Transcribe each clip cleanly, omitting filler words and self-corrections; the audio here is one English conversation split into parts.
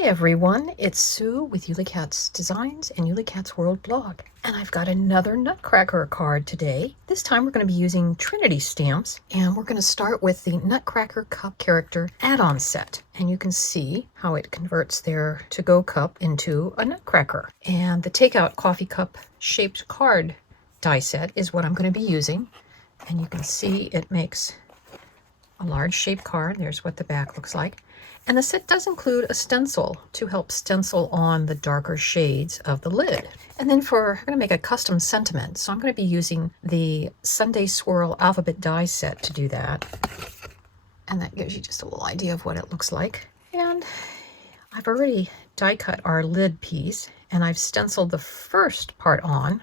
Hi everyone, it's Sue with Ully Cat's Designs and Ully Cat's World blog. And I've got another Nutcracker card today. This time we're going to be using Trinity stamps, and we're going to start with the Nutcracker cup character add-on set. And you can see how it converts their to-go cup into a Nutcracker. And the takeout coffee cup shaped card die set is what I'm going to be using. And you can see it makes a large shaped card. There's what the back looks like. And the set does include a stencil to help stencil on the darker shades of the lid. And then I'm going to make a custom sentiment. So I'm going to be using the Sunday Swirl alphabet die set to do that. And that gives you just a little idea of what it looks like. And I've already die cut our lid piece, and I've stenciled the first part on.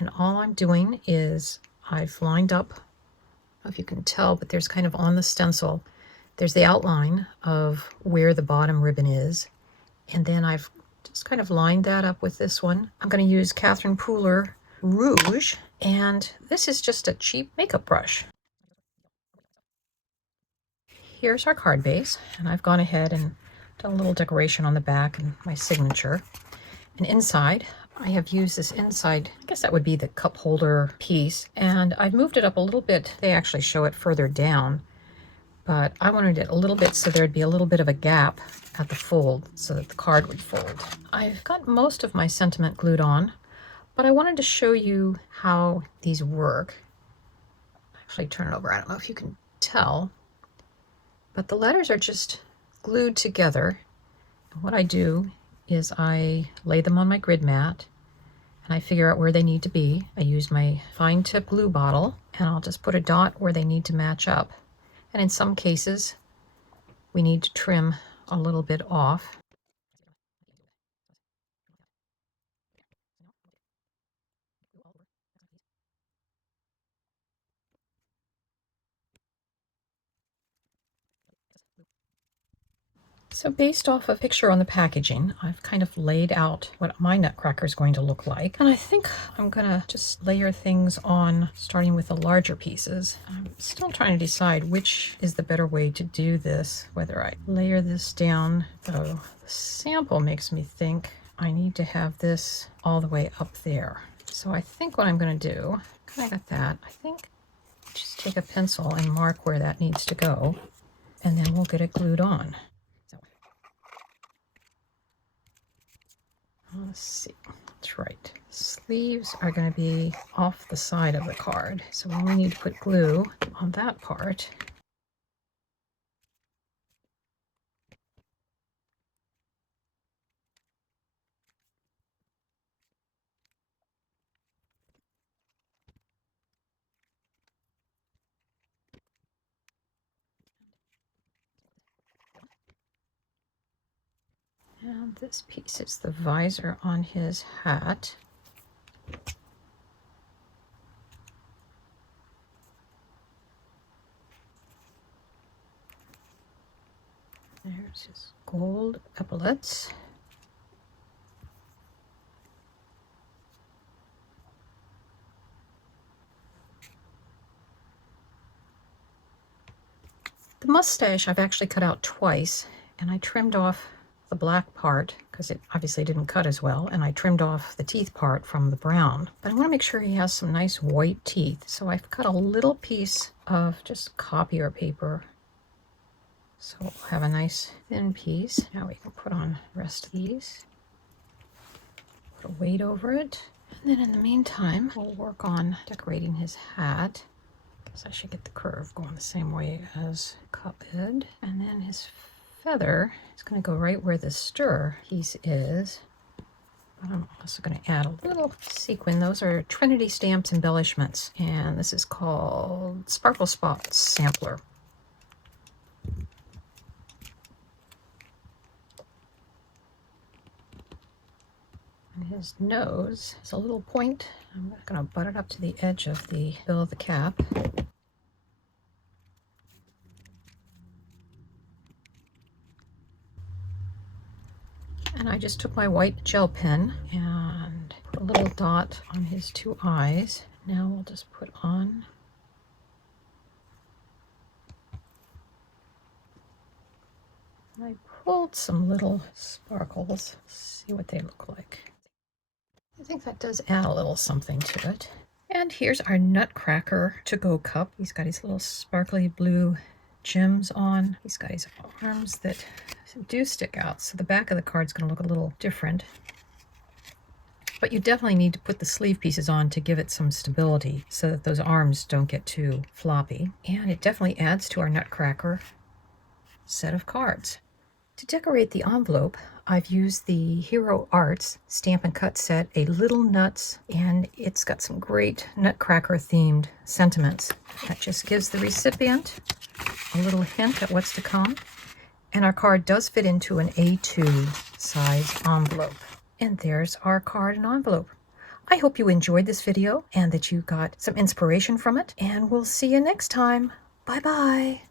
And all I'm doing is I've lined up, I don't know if you can tell, but there's kind of on the stencil, there's the outline of where the bottom ribbon is. And then I've just kind of lined that up with this one. I'm going to use Catherine Pooler Rouge, and this is just a cheap makeup brush. Here's our card base, and I've gone ahead and done a little decoration on the back and my signature. And inside, I have used this inside, I guess that would be the cup holder piece, and I've moved it up a little bit. They actually show it further down, but I wanted it a little bit so there'd be a little bit of a gap at the fold so that the card would fold. I've got most of my sentiment glued on, but I wanted to show you how these work. Actually, turn it over. I don't know if you can tell, but the letters are just glued together. And what I do is I lay them on my grid mat and I figure out where they need to be. I use my fine tip glue bottle and I'll just put a dot where they need to match up. And in some cases, we need to trim a little bit off. So based off a picture on the packaging, I've kind of laid out what my Nutcracker is going to look like. And I think I'm going to just layer things on, starting with the larger pieces. I'm still trying to decide which is the better way to do this, whether I layer this down, though the sample makes me think I need to have this all the way up there. So I think what I'm going to do, I got that, I think just take a pencil and mark where that needs to go, and then we'll get it glued on. Let's see, that's right. Sleeves are going to be off the side of the card, so we only need to put glue on that part. And this piece is the visor on his hat. There's his gold epaulets. The mustache I've actually cut out twice, and I trimmed off the black part because it obviously didn't cut as well, and I trimmed off the teeth part from the brown. But I want to make sure he has some nice white teeth, so I've cut a little piece of just copier paper. So we'll have a nice thin piece. Now we can put on the rest of these. Put a weight over it. And then in the meantime, we'll work on decorating his hat. I should get the curve going the same way as cup head. And then his feather is going to go right where the stir piece is. I'm also going to add a little sequin. Those are Trinity Stamps embellishments, and this is called Sparkle Spot Sampler. And his nose is a little point. I'm going to butt it up to the edge of the bill of the cap. And I just took my white gel pen and put a little dot on his two eyes. Now we'll just put on my pulled some little sparkles. See what they look like. I think that does add a little something to it. And here's our Nutcracker to-go cup. He's got his little sparkly blue gems on. He's got his arms that do stick out, so the back of the card's going to look a little different. But you definitely need to put the sleeve pieces on to give it some stability so that those arms don't get too floppy. And it definitely adds to our Nutcracker set of cards. To decorate the envelope, I've used the Hero Arts Stamp and Cut set, a Little Nuts, and it's got some great Nutcracker themed sentiments. That just gives the recipient a little hint at what's to come. And our card does fit into an A2 size envelope. And there's our card and envelope. I hope you enjoyed this video and that you got some inspiration from it. And we'll see you next time. Bye-bye.